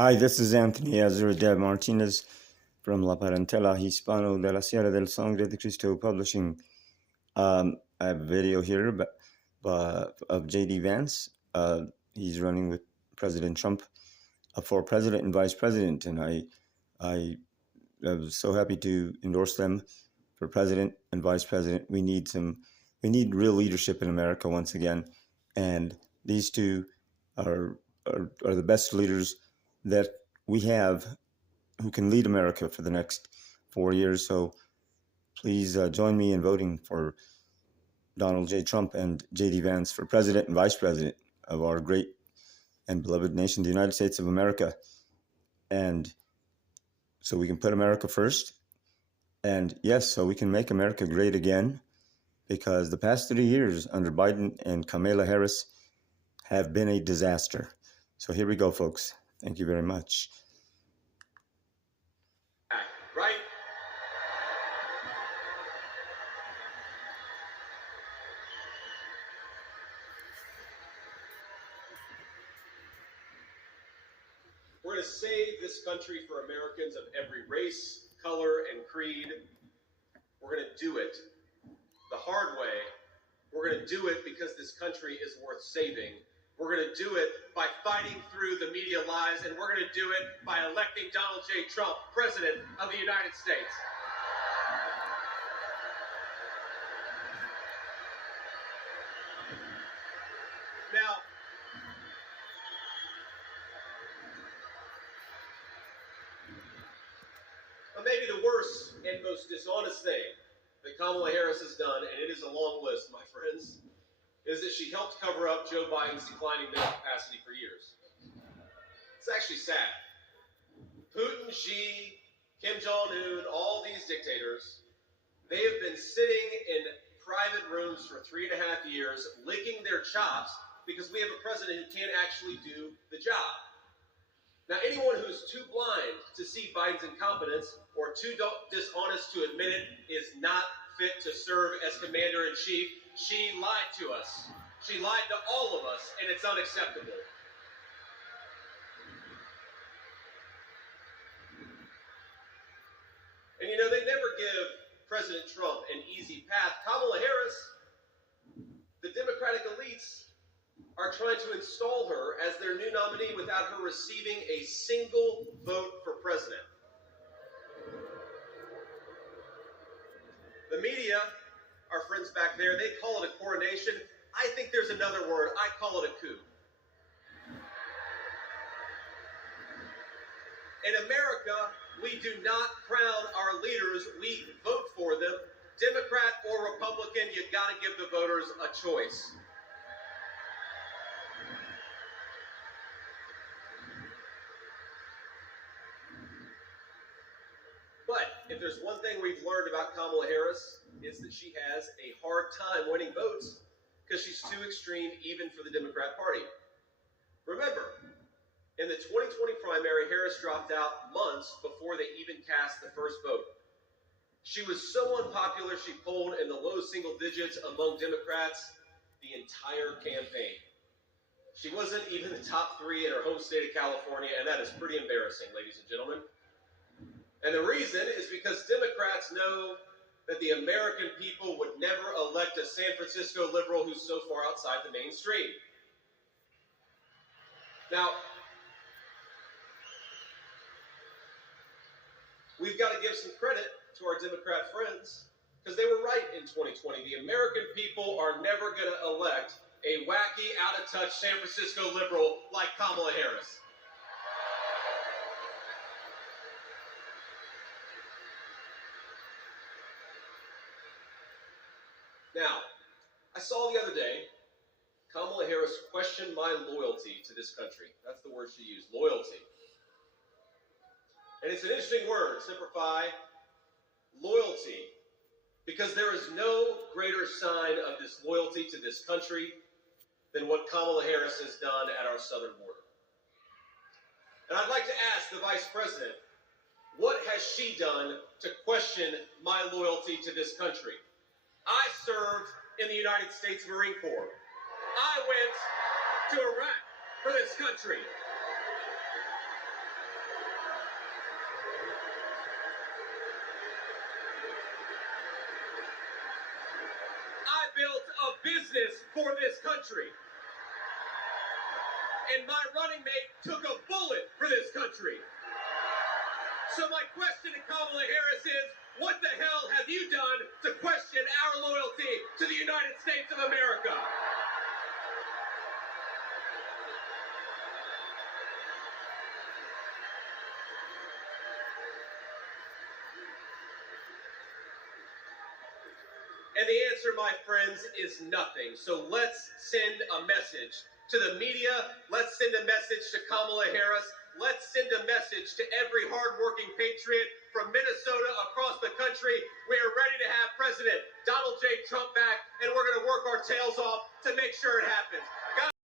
Hi, this is Anthony Azurdev Martinez from laparentelahispanodelsangr111 Publishing. I have a video here of J.D. Vance. He's running with President Trump for president and vice president, and I was so happy to endorse them for president and vice president. We need real leadership in America once again, and these two are the best leaders that we have who can lead America for the next 4 years. So please join me in voting for Donald J. Trump and J.D. Vance for president and vice president of our great and beloved nation, the United States of America. And so we can put America first. And yes, so we can make America great again, because the past 3 years under Biden and Kamala Harris have been a disaster. So here we go, folks. Thank you very much. Right? We're going to save this country for Americans of every race, color, and creed. We're going to do it the hard way. We're going to do it because this country is worth saving. We're going to do it by fighting through the media lies, and we're going to do it by electing Donald J. Trump, President of the United States. Now, maybe the worst and most dishonest thing that Kamala Harris has done, and it is a long list, my friends, is that she helped cover up Joe Biden's declining mental capacity for years. It's actually sad. Putin, Xi, Kim Jong-un, all these dictators, they have been sitting in private rooms for 3.5 years, licking their chops because we have a president who can't actually do the job. Now, anyone who's too blind to see Biden's incompetence or too dishonest to admit it is not fit to serve as commander-in-chief. She lied to us. She lied to all of us, and it's unacceptable. And you know, they never give President Trump an easy path. Kamala Harris, the Democratic elites are trying to install her as their new nominee without her receiving a single vote for president. The media, our friends back there, they call it a coronation. I think there's another word. I call it a coup. In America, we do not crown our leaders. We vote for them. Democrat or Republican, you got to give the voters a choice. But if there's one thing we've learned about Kamala Harris, is that she has a hard time winning votes because she's too extreme even for the Democrat Party. Remember, in the 2020 primary, Harris dropped out months before they even cast the first vote. She was so unpopular, she polled in the low single digits among Democrats the entire campaign. She wasn't even the top 3 in her home state of California, and that is pretty embarrassing, ladies and gentlemen. And the reason is because Democrats know that the American people would never elect a San Francisco liberal who's so far outside the mainstream. Now, we've got to give some credit to our Democrat friends because they were right in 2020. The American people are never going to elect a wacky, out-of-touch San Francisco liberal like Kamala Harris. Now, I saw the other day, Kamala Harris questioned my loyalty to this country. That's the word she used, loyalty. And it's an interesting word, simplify, loyalty, because there is no greater sign of this loyalty to this country than what Kamala Harris has done at our southern border. And I'd like to ask the Vice President, what has she done to question my loyalty to this country? I served in the United States Marine Corps. I went to Iraq for this country. business for this country. And my running mate took a bullet for this country. So my question to Kamala Harris is, what the hell have you done to question our loyalty to the United States of America? And the answer, my friends, is nothing. So let's send a message to the media. Let's send a message to Kamala Harris. Let's send a message to every hardworking patriot from Minnesota across the country. We are ready to have President Donald J. Trump back, and we're going to work our tails off to make sure it happens.